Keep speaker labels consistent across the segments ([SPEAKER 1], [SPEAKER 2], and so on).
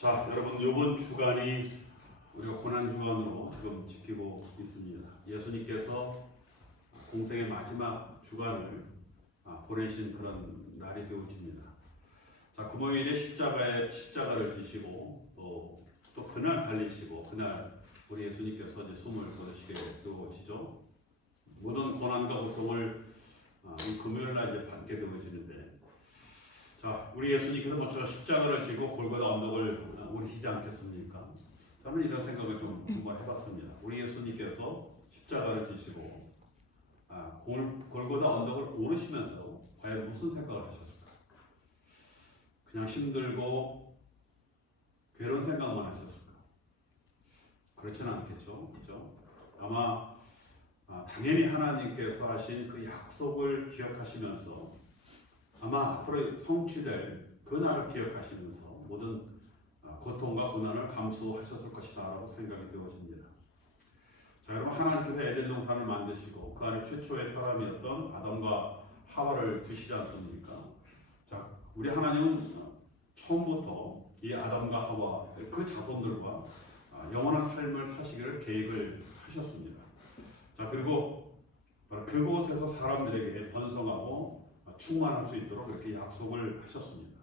[SPEAKER 1] 자, 여러분 이번 주간이 우리가 고난 주간으로 지금 지키고 있습니다. 예수님께서 공생의 마지막 주간을 아, 보내신 그런 날이 되어집니다. 자, 금요일에 십자가에 십자가를 지시고 또, 또 그날 달리시고 그날 우리 예수님께서 이제 숨을 거두시게 되어지죠. 모든 고난과 고통을 아, 이 금요일 날 이제 받게 되어지는데 자, 우리 예수님께서 먼저 십자가를 지고 골고다 언덕을 오르시지 않겠습니까? 저는 이런 생각을 좀 한번 해봤습니다. 우리 예수님께서 십자가를 지시고 아, 골, 골고다 언덕을 오르시면서 과연 무슨 생각을 하셨을까? 그냥 힘들고 괴로운 생각만 하셨을까? 그렇지는 않겠죠, 그렇죠? 아마 아, 당연히 하나님께서 하신 그 약속을 기억하시면서 아마 앞으로 성취될 그날을 기억하시면서 모든 아, 고통과 고난을 감수하셨을 것이다 라고 생각이 되어집니다. 자, 여러분 하나님께서 에덴 동산을 만드시고 그 안에 최초의 사람이었던 아담과 하와를 두시지 않습니까? 자, 우리 하나님은 처음부터 이 아담과 하와 그 자손들과 아, 영원한 삶을 사시기를 계획을 하셨습니다. 자, 그리고 그곳에서 사람들에게 번성하고 충만할 수 있도록 그렇게 약속을 하셨습니다.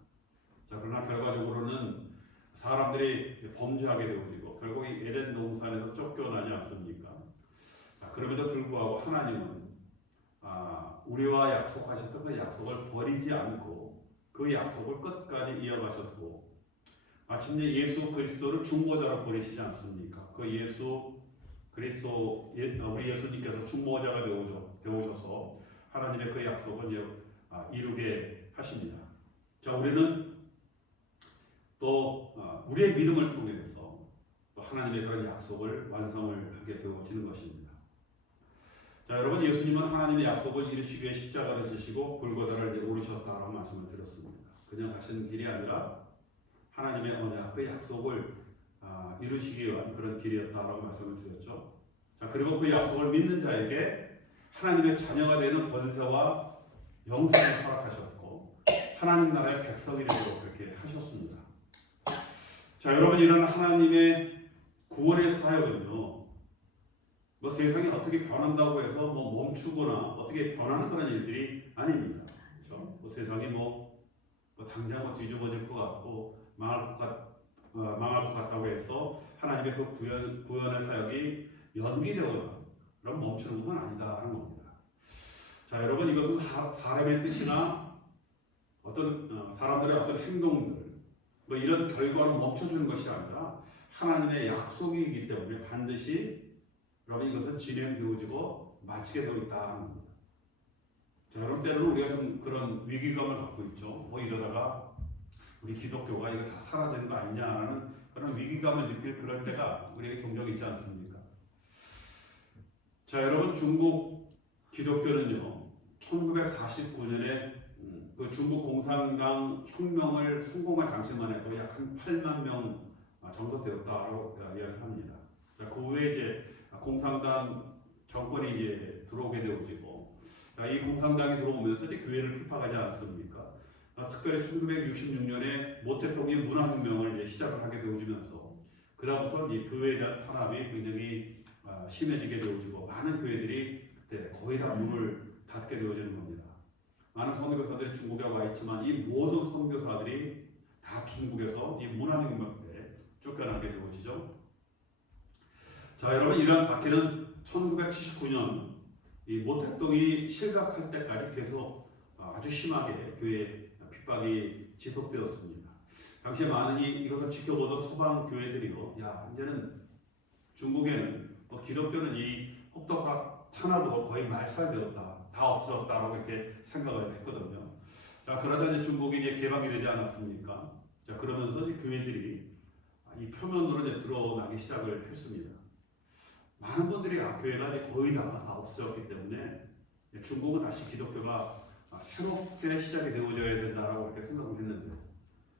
[SPEAKER 1] 자, 그러나 결과적으로는 사람들이 범죄하게 되어지고 결국 이 에덴 동산에서 쫓겨나지 않습니까? 자, 그럼에도 불구하고 하나님은 아, 우리와 약속하셨던 그 약속을 버리지 않고 그 약속을 끝까지 이어가셨고 마침내 예수 그리스도를 중보자로 보내시지 않습니까? 그 예수 그리스도 예- 우리 예수님께서 중보자가 되오셔- 되오셔서 하나님의 그 약속을 아, 이루게 하십니다. 자, 우리는 또 아, 우리의 믿음을 통해서 또 하나님의 그런 약속을 완성을 하게 되어지는 것입니다. 자, 여러분 예수님은 하나님의 약속을 이루시기 위해 십자가를 지시고 골고다를 오르셨다라고 말씀을 드렸습니다. 그냥 가시는 길이 아니라 하나님의 언약 그 약속을 아, 이루시기 위한 그런 길이었다라고 말씀을 드렸죠. 자, 그리고 그 약속을 믿는 자에게 하나님의 자녀가 되는 권세와 영생을 허락하셨고 하나님 나라의 백성이 되도록 그렇게 하셨습니다. 자, 여러분 이런 하나님의 구원의 사역은요. 뭐 세상이 어떻게 변한다고 해서 뭐 멈추거나 어떻게 변하는 그런 일들이 아닙니다. 그렇죠? 뭐 세상이 뭐, 뭐 당장 뭐 뒤집어질 것 같고 망할 것 같, 어, 망할 것 같다고 해서 하나님의 그 구원 구원의 사역이 연기되거나 그럼 멈추는 것은 아니다 하는 겁니다. 자, 여러분 이것은 사, 사람의 뜻이나 어떤 어, 사람들의 어떤 행동들 뭐 이런 결과로 멈춰주는 것이 아니라 하나님의 약속이기 때문에 반드시 여러분 이것은 진행되어지고 마치게 되어 있다 하는 겁니다. 자, 여러분 때로는 우리가 좀 그런 위기감을 갖고 있죠. 뭐 이러다가 우리 기독교가 이거 다 사라지는 거 아니냐라는 그런 위기감을 느낄 그럴 때가 우리에게 종종 있지 않습니까? 자, 여러분 중국 기독교는요. 1949년에 음, 그 중국 공산당 혁명을 성공한 당시만 해도 약 한 8만 명 정도 되었다고 이야기를 합니다. 자, 그 후에 이제 공산당 정권이 이제 들어오게 되어지고 자, 이 공산당이 들어오면서 이제 교회를 핍박하지 않았습니까? 아, 특별히 1966년에 모태통일 문화혁명을 이제 시작을 하게 되어지면서 그다음부터 이 교회에 대한 탄압이 굉장히 아, 심해지게 되어지고 많은 교회들이 그때 거의 다 문을 닫게 되어지는 겁니다. 많은 선교사들이 중국에 와 있지만 이 모든 선교사들이 다 중국에서 이 문화혁명 때 쫓겨나게 되어지죠. 자, 여러분 이러한 바퀴는 1979년 이 모택동이 실각할 때까지 계속 아주 심하게 교회 핍박이 지속되었습니다. 당시에 많은 이, 이것을 지켜보던 서방 교회들이요, 야 이제는 중국에는 뭐 기독교는 이 혹독한 탄압으로 거의 말살되었다, 다 없어졌다라고 이렇게 생각을 했거든요. 자 그러자 이제 중국이 이제 개방이 되지 않았습니까? 자 그러면서 이제 교회들이 이 표면으로 이제 드러나기 시작을 했습니다. 많은 분들이 아, 교회가 이제 거의 다, 다 없어졌기 때문에 중국은 다시 기독교가 아, 새롭게 시작이 되어져야 된다라고 이렇게 생각을 했는데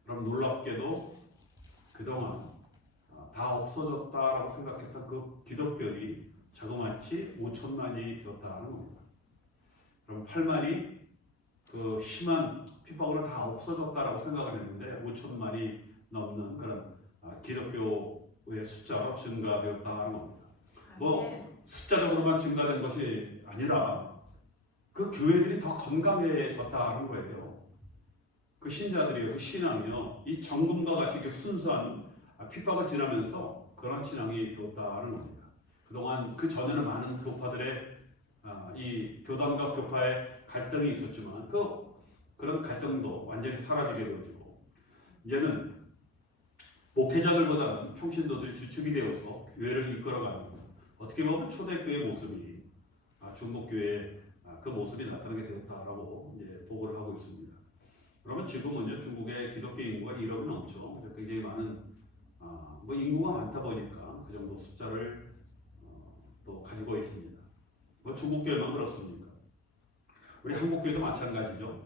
[SPEAKER 1] 그럼 놀랍게도 그동안 아, 다 없어졌다라고 생각했던 그 기독교이 자그마치 5천만이 되었다는 겁니다. 그럼 8만이 그 심한 핍박으로 다 없어졌다라고 생각을 했는데 5천만이 넘는 그런 기독교의 숫자로 증가되었다 하는 겁니다. 뭐
[SPEAKER 2] 아멘.
[SPEAKER 1] 숫자적으로만 증가된 것이 아니라 그 교회들이 더 건강해졌다 하는 거예요. 그 신자들이요, 그 신앙이요, 이 정금과 같이 순수한 핍박을 지나면서 그런 신앙이 되었다 하는 겁니다. 그동안 그 전에는 많은 교파들의 아, 이 교단과 교파의 갈등이 있었지만 그 그런 갈등도 완전히 사라지게 되어지고 이제는 목회자들보다 평신도들이 주축이 되어서 교회를 이끌어가는 어떻게 보면 초대교회 모습이 아, 중국교회 아, 그 모습이 나타나게 되었다라고 이제 보고를 하고 있습니다. 그러면 지금은 중국의 기독교 인구가 1억이 넘죠. 굉장히 많은 아, 뭐 인구가 많다 보니까 그 정도 숫자를 어, 또 가지고 있습니다. 뭐 중국 교회만 그렇습니다. 우리 한국 교회도 마찬가지죠.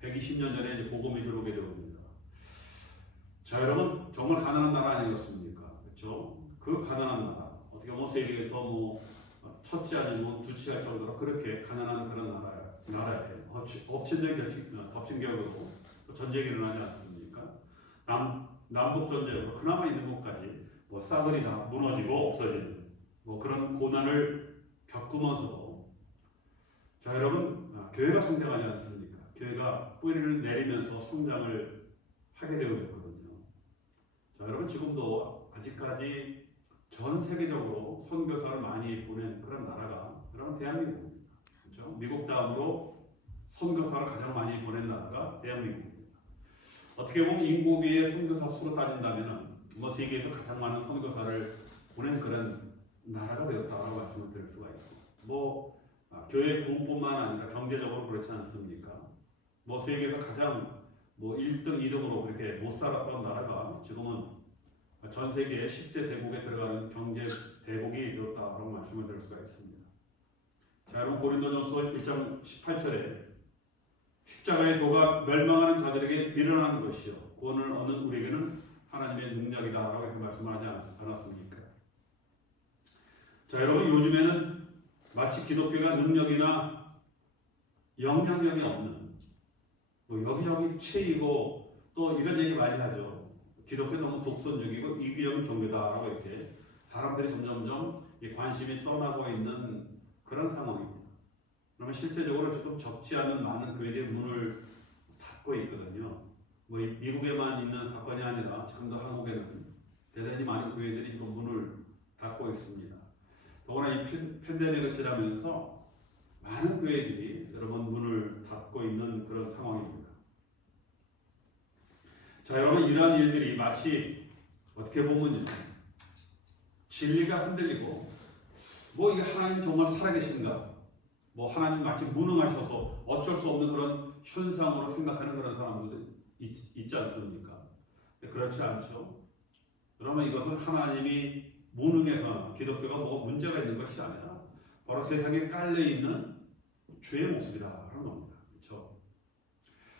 [SPEAKER 1] 120년 전에 이제 복음이 들어오게 되었습니다. 자 여러분 정말 가난한 나라 아니었습니까? 그렇죠? 그 가난한 나라 어떻게 보면 세계에서 뭐 첫째 아니면 두째 할 정도로 그렇게 가난한 그런 나라 나라에 어, 덮친 격으로 또 전쟁이 일어나지 않습니까? 남 남북 전쟁으로 그나마 있는 것까지 뭐 싸그리 다 무너지고 없어지는 뭐 그런 고난을 겪으면서도 자 여러분 아, 교회가 성장하지 않습니까? 교회가 뿌리를 내리면서 성장을 하게 되어졌거든요. 자 여러분 지금도 아직까지 전 세계적으로 선교사를 많이 보낸 그런 나라가 여러분 대한민국입니다. 그렇죠? 미국 다음으로 선교사를 가장 많이 보낸 나라가 대한민국입니다. 어떻게 보면 인구비의 선교사 수로 따진다면은 뭐 세계에서 가장 많은 선교사를 보낸 그런 나라가 되었다고 말씀을 드릴 수가 있고 뭐 아, 교회 부뿐만 아니라 경제적으로 그렇지 않습니까? 뭐 세계에서 가장 뭐 1등, 2등으로 그렇게 못 살았던 나라가 지금은 전 세계 10대 대국에 들어가는 경제 대국이 되었다라고 말씀을 드릴 수가 있습니다. 자, 여러분 고린도전서 1장 18절에 십자가의 도가 멸망하는 자들에게 일어나는 것이요 구원을 얻는 우리에게는 하나님의 능력이다라고 이렇게 말씀하지 않- 않았습니까? 자, 여러분 요즘에는 마치 기독교가 능력이나 영향력이 없는 뭐 여기저기 체이고 또 이런 얘기 많이 하죠. 기독교 너무 독선적이고 이기적 종교다라고 이렇게 사람들이 점점점 이 관심이 떠나고 있는 그런 상황입니다. 그러면 실제적으로 지금 적지 않은 많은 교회들이 문을 닫고 있거든요. 뭐 이- 미국에만 있는 사건이 아니라 지금도 한국에는 대단히 많은 교회들이 지금 문을 닫고 있습니다. 더구나 이 팬- 팬데믹을 지나면서 많은 교회들이 여러분 문을 닫고 있는 그런 상황입니다. 자, 여러분 이러한 일들이 마치 어떻게 보면 진리가 흔들리고 뭐 이게 하나님 정말 살아계신가? 뭐 하나님 마치 무능하셔서 어쩔 수 없는 그런 현상으로 생각하는 그런 사람들 있, 있지 않습니까? 그렇지 않죠. 그러면 이것은 하나님이 무능해서 기독교가 뭐 문제가 있는 것이 아니라 바로 세상에 깔려 있는 죄의 모습이다 하는 겁니다. 그렇죠?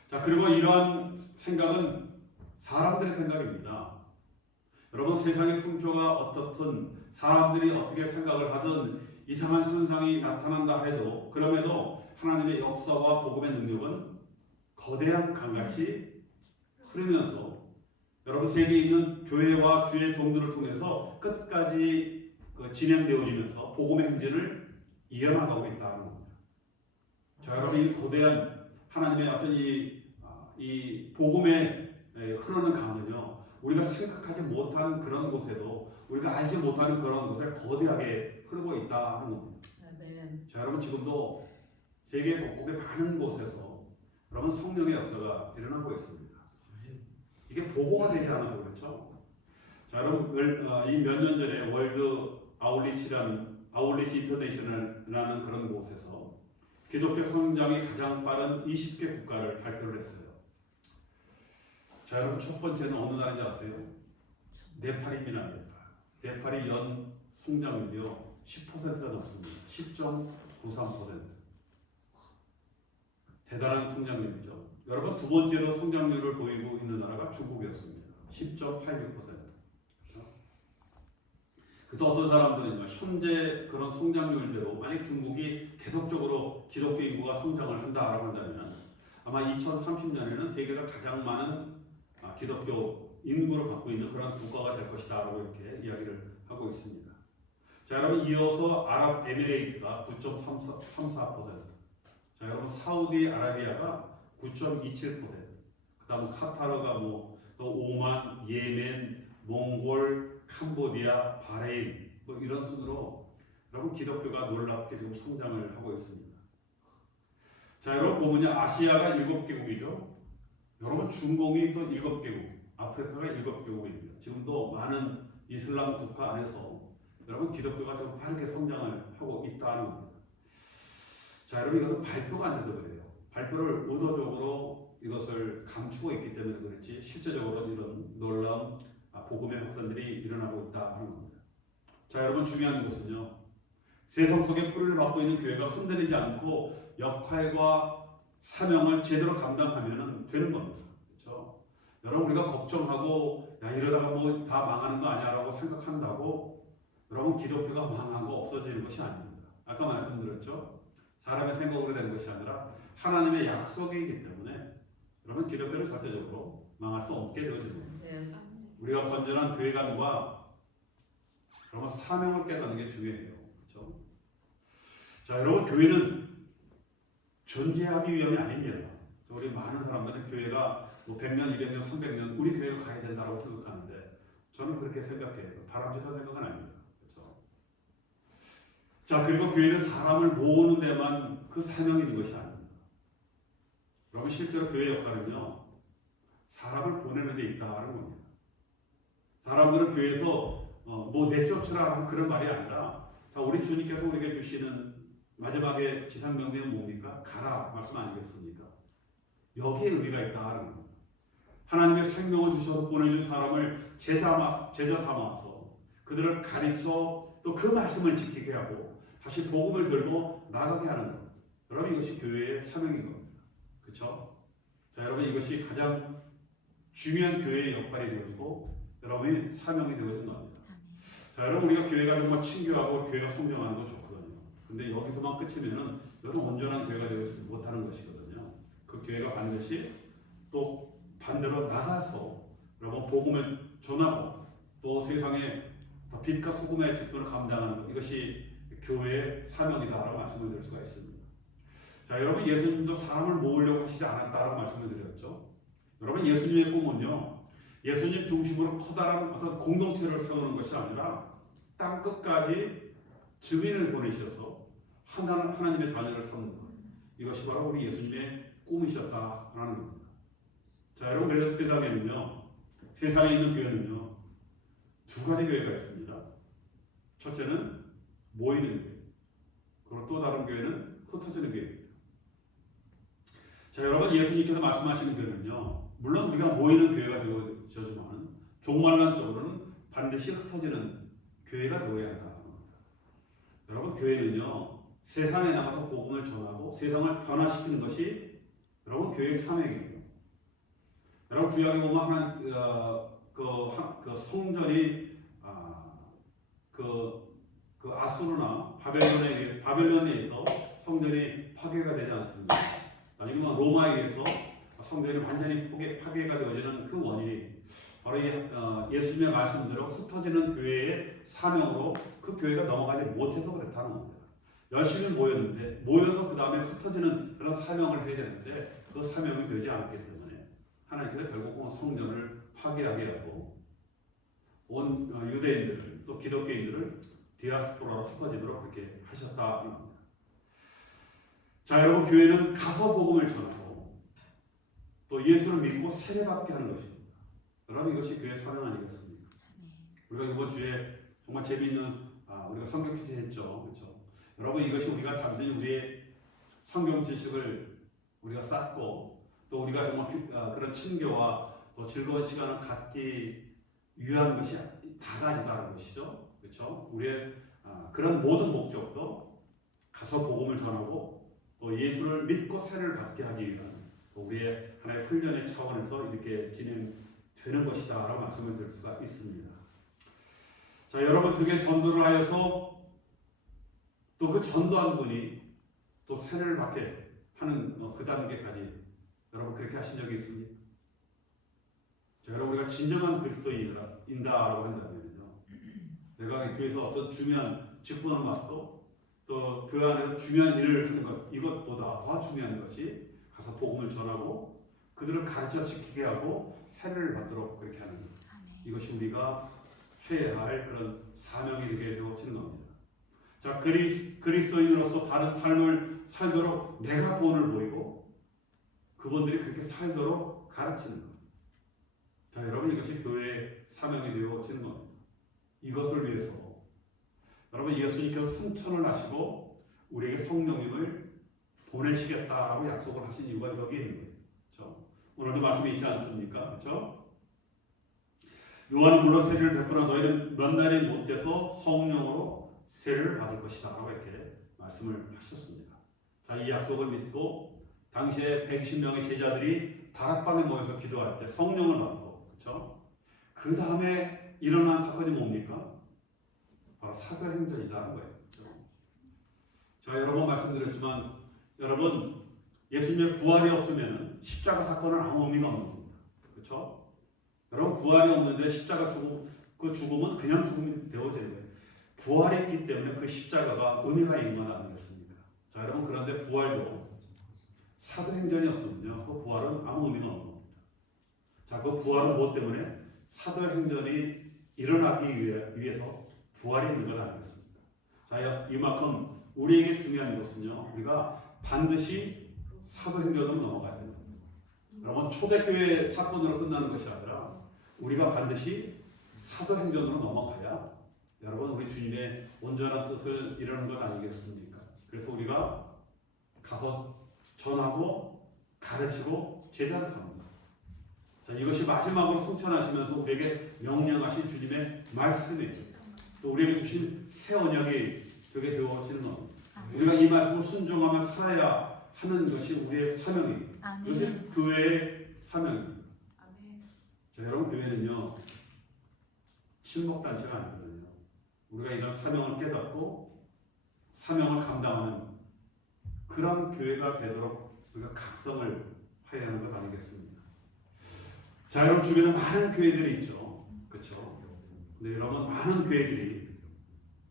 [SPEAKER 1] 자 그리고 이러한 생각은 사람들의 생각입니다. 여러분 세상의 풍조가 어떻든 사람들이 어떻게 생각을 하든 이상한 현상이 나타난다 해도 그럼에도 하나님의 역사와 복음의 능력은 거대한 강같이 흐르면서 여러분 세계에 있는 교회와 주의 종들을 통해서 끝까지 그 진행되어지면서 복음의 행진을 이어나가고 있다는 겁니다. 자 여러분 이 거대한 하나님의 어떤 이, 아, 이 복음의 에, 흐르는 강은요 우리가 생각하지 못하는 그런 곳에도 우리가 알지 못하는 그런 곳에 거대하게 흐르고 있다는 겁니다. 자 여러분 지금도 세계 곳곳의 많은 곳에서 여러분 성령의 역사가 일어나고 있습니다. 이게 보고가 되지 않아서 그렇죠. 자 여러분 이몇 년 전에 월드 아울리치라는 아울리치 인터내셔널이라는 그런 곳에서 기독교 성장이 가장 빠른 20개 국가를 발표를 했어요. 자 여러분 첫 번째는 어느 나라인지 아세요? 네팔입니다. 네팔. 네팔이 연 성장률이요 10%가 넘습니다. 10.93% 대단한 성장률이죠. 여러분 두 번째로 성장률을 보이고 있는 나라가 중국이었습니다. 10.86%. 그렇죠? 그또 어떤 사람들은요 현재 그런 성장률대로 만약 중국이 계속적으로 기독교 인구가 성장을 한다라고 한다면 아마 2030년에는 세계가 가장 많은 아, 기독교 인구를 갖고 있는 그런 국가가 될 것이다라고 이렇게 이야기를 하고 있습니다. 자 여러분 이어서 아랍에미레이트가 9.34%. 자 여러분 사우디아라비아가 9.27%. 그다음 카타르가 뭐 또 오만, 예멘, 몽골, 캄보디아, 바레인 뭐 이런 순으로 여러분 기독교가 놀랍게 지금 성장을 하고 있습니다. 자 여러분 보면요 아시아가 7개국이죠. 여러분 중공이 또 7개국, 아프리카가 7개국입니다. 지금도 많은 이슬람 국가 안에서 여러분 기독교가 지금 빠르게 성장을 하고 있다는 겁니다. 자 여러분 이것은 발표가 안 돼서 그래요. 발표를 의도적으로 이것을 감추고 있기 때문에 그렇지 실제적으로 이런 놀라운 아, 복음의 확산들이 일어나고 있다 하는 겁니다. 자 여러분 중요한 것은요. 세상 속에 뿌리를 받고 있는 교회가 흔들리지 않고 역할과 사명을 제대로 감당하면 되는 겁니다. 그렇죠? 여러분 우리가 걱정하고 야 이러다가 뭐 다 망하는 거 아니야라고 생각한다고 여러분 기독교가 망하고 없어지는 것이 아닙니다. 아까 말씀드렸죠. 사람의 생각으로 된 것이 아니라 하나님의 약속이기 때문에 여러분 기독교는 절대적으로 망할 수 없게 되어집니다.
[SPEAKER 2] 네.
[SPEAKER 1] 우리가 건전한 교회관과 여러분 사명을 깨닫는 게 중요해요. 그렇죠? 자, 여러분 교회는 존재하기 위함이 아닙니다. 우리 많은 사람들은 교회가 뭐 100년, 200년, 300년 우리 교회가 가야 된다고 생각하는데 저는 그렇게 생각해요. 바람직한 생각은 아닙니다. 자, 그리고 교회는 사람을 모으는 데만 그 사명이 있는 것이 아닙니다. 여러분 실제로 교회 역할은요. 사람을 보내는 데 있다는 겁니다. 사람들은 교회에서 어, 뭐 내쫓으라 하는 그런 말이 아니라 자 우리 주님께서 우리에게 주시는 마지막에 지상명령은 뭡니까? 가라 말씀 아니겠습니까? 여기에 의미가 있다는 겁니다. 하나님의 생명을 주셔서 보내준 사람을 제자, 제자 삼아서 그들을 가르쳐 또 그 말씀을 지키게 하고 다시 복음을 들고 나가게 하는 것. 여러분 이것이 교회의 사명인 겁니다. 그렇죠? 자 여러분 이것이 가장 중요한 교회의 역할이 되어지고 여러분의 사명이 되어진 겁니다. 자, 여러분 우리가 교회가 정말 친교하고 교회가 성장하는 거 좋거든요. 근데 여기서만 끝이면은 여러분 온전한 교회가 되지 못하는 것이거든요. 그 교회가 반드시 또 반대로 나가서 여러분 복음을 전하고 또 세상에 더 빛과 소금의 직분을 감당하는 것 이것이 교회의 사명이다라고 말씀을 드릴 수가 있습니다. 자, 여러분 예수님도 사람을 모으려고 하시지 않았다라고 말씀을 드렸죠. 여러분 예수님의 꿈은요. 예수님 중심으로 커다란 어떤 공동체를 세우는 것이 아니라 땅 끝까지 증인을 보내셔서 하나, 하나님의 자녀를 삼는 것. 이것이 바로 우리 예수님의 꿈이셨다라는 겁니다. 자, 여러분 그래서 세상에는요. 세상에 있는 교회는요. 두 가지 교회가 있습니다. 첫째는 모이는 교회. 그리고 또 다른 교회는 흩어지는 교회입니다. 자, 여러분 예수님께서 말씀하시는 교회는요. 물론 우리가 모이는 교회가 되어지만 종말론적으로는 반드시 흩어지는 교회가 되어야 한다. 여러분 교회는요 세상에 나가서 복음을 전하고 세상을 변화시키는 것이 여러분 교회의 사명이에요. 여러분 구약에 보면 하나 어, 그, 하- 그 성전이 아, 그, 그 아수르나 바벨론에 의해- 바벨론에 의해서 성전이 파괴가 되지 않습니다. 아니면 로마에 의해서 성전이 완전히 파괴, 파괴가 되어지는 그 원인이 바로 예, 어, 예수님의 말씀대로 흩어지는 교회의 사명으로 그 교회가 넘어가지 못해서 그렇다는 겁니다. 열심히 모였는데 모여서 그 다음에 흩어지는 그런 사명을 해야 되는데 그 사명이 되지 않았기 때문에 하나님께서 결국 성전을 파괴하게 하고 온 어, 유대인들 또 기독교인들을 디아스포라로 흩어지도록 그렇게 겁니다. 자 여러분 교회는 가서 복음을 전하고 또 예수를 믿고 세례받게 하는 것입니다. 여러분 이것이 교회 사명 아니겠습니까? 우리가 이번 주에 정말 재미있는 아, 우리가 성경 퀴즈 했죠, 그렇죠? 여러분 이것이 우리가 단순히 우리의 성경 지식을 우리가 쌓고 또 우리가 정말 피- 아, 그런 친교와 또 즐거운 시간을 갖기 위한 것이 다가지다는 것이죠, 그렇죠? 우리의 아, 그런 모든 목적도 가서 복음을 전하고 또 예수를 믿고 세례를 받게 하기 위한 또 우리의 하나의 훈련의 차원에서 이렇게 진행되는 것이다라고 말씀을 드릴 수가 있습니다. 자, 여러분 그게 전도를 하여서 또 그 전도한 분이 또 세례를 받게 하는 어, 그 단계까지 여러분 그렇게 하신 적이 있습니까? 자, 여러분 우리가 진정한 그리스도인이다라고 한다면요. 내가 이 교회에서 어떤 중요한 직분을 맡고 또 교회 안에서 중요한 일을 하는 것 이것보다 더 중요한 것이 가서 복음을 전하고 그들을 가르쳐 지키게 하고 세례를 받도록 그렇게 하는 것. 이것이 우리가 해야 할 그런 사명이 되게 되어지는 겁니다. 자, 그리, 그리스도인으로서 바른 삶을 살도록 내가 본을 보이고 그분들이 그렇게 살도록 가르치는 것. 자, 여러분 이것이 교회의 사명이 되어지는 겁니다. 이것을 위해서 여러분 예수님께서 승천을 하시고 우리에게 성령님을 보내시겠다라고 약속을 하신 이유가 여기에 있는 거예요. 그렇죠? 오늘도 말씀이 있지 않습니까? 그렇죠? 요한은 물론 세례를 베푸나 너희는 몇 날이 못 돼서 성령으로 세례를 받을 것이다 라고 이렇게 말씀을 하셨습니다. 자, 이 약속을 믿고 당시에 120명의 제자들이 다락방에 모여서 기도할 때 성령을 받고 그렇죠? 그 다음에 일어난 사건이 뭡니까? 바로 사도 행전이라는 거예요. 그렇죠? 제가 여러 번 말씀드렸지만 여러분 예수님의 부활이 없으면 십자가 사건은 아무 의미가 없는 겁니다. 그렇죠? 여러분 부활이 없는데 십자가 죽음 그 죽음은 그냥 죽음이. 부활이 있기 때문에 그 십자가가 의미가 있는 건 아니겠습니까? 자 여러분 그런데 부활도 사도행전이 없으면요 그 부활은 아무 의미가 없는 겁니다. 자그 부활은 무엇 때문에 사도행전이 일어나기 위해, 위해서 부활이 있는 것 아니겠습니까? 자 이만큼 우리에게 중요한 것은요 우리가 반드시 사도행전으로 넘어가야 됩니다. 여러분 초대교회 사건으로 끝나는 것이 아니라 우리가 반드시 사도행전으로 넘어가야 여러분 우리 주님의 온전한 뜻을 이루는 것 아니겠습니까? 그래서 우리가 가서 전하고 가르치고 제자를 삼는다. 자 이것이 마지막으로 승천하시면서 우리에게 명령하신 주님의 말씀이죠. 또 우리에게 주신 새 언약이 되게 되어지는 겁니다. 우리가 이 말씀을 순종하며 살아야 하는 것이 우리의.
[SPEAKER 2] 아멘.
[SPEAKER 1] 이것이 교회의 사명입니다. 자, 여러분 교회는요 친목 단체가 아니거든요. 우리가 이런 사명을 깨닫고 사명을 감당하는 그런 교회가 되도록 우리가 각성을 해야 하는 것 아니겠습니까? 자, 여러분 주변에 많은 교회들이 있죠. 그렇죠? 근데 여러분 많은 교회들이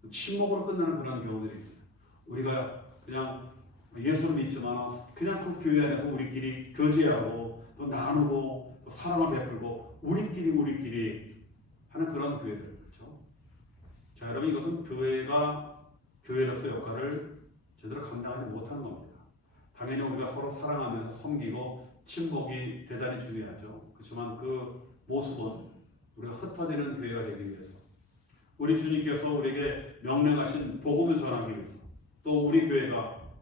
[SPEAKER 1] 침묵으로 끝나는 그런 경우들이 있어요. 우리가 그냥 예수를 믿지만 그냥 그 교회 안에서 우리끼리 교제하고 또 나누고 또 사랑을 베풀고 우리끼리 우리끼리 하는 그런 교회들 그렇죠? 자 여러분 이것은 교회가 교회로서 역할을 제대로 감당하지 못하는 겁니다. 당연히 우리가 서로 사랑하면서 섬기고 친목이 대단히 중요하죠. 그렇지만 그 모습은 우리가 흩어지는 교회가 되기 위해서 우리 주님께서 우리에게 명령하신 복음을 전하기 위해서 또 우리 교회가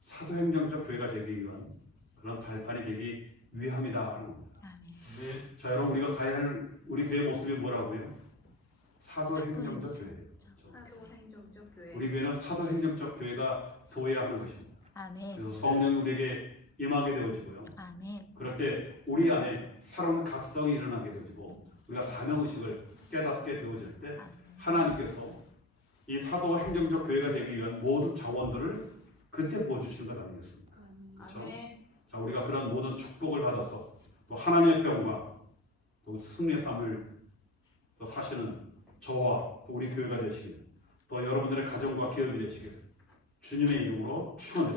[SPEAKER 1] 사도행정적 교회가 되기 위한 그런 발판이 되기 위함이다 하는 겁니다.
[SPEAKER 2] 아멘.
[SPEAKER 1] 네, 자 여러분 우리가 가야 하는 우리 교회 모습이 뭐라고요? 사도행정적 교회.
[SPEAKER 3] 사도행정적 교회.
[SPEAKER 1] 우리 교회는 사도행정적 교회가 되어야 하는 것입니다.
[SPEAKER 2] 아멘.
[SPEAKER 1] 그래서 성령이 우리에게 임하게 되어지고요.
[SPEAKER 2] 아멘.
[SPEAKER 1] 그럴 때 우리 안에 새로운 각성이 일어나게 되어지고 우리가 사명의식을 깨닫게 되어질 때 하나님께서 이 사도 행정적 교회가 되기 위한 모든 자원들을 그때 부어주신 것 아니겠습니까? 그렇죠? 자 우리가 그런 모든 축복을 받아서 또 하나님의 평화 또 승리의 삶을 또 사시는 저와 또 우리 교회가 되시길 또 여러분들의 가정과 기업이 되시길 주님의 이름으로 축원드립니다.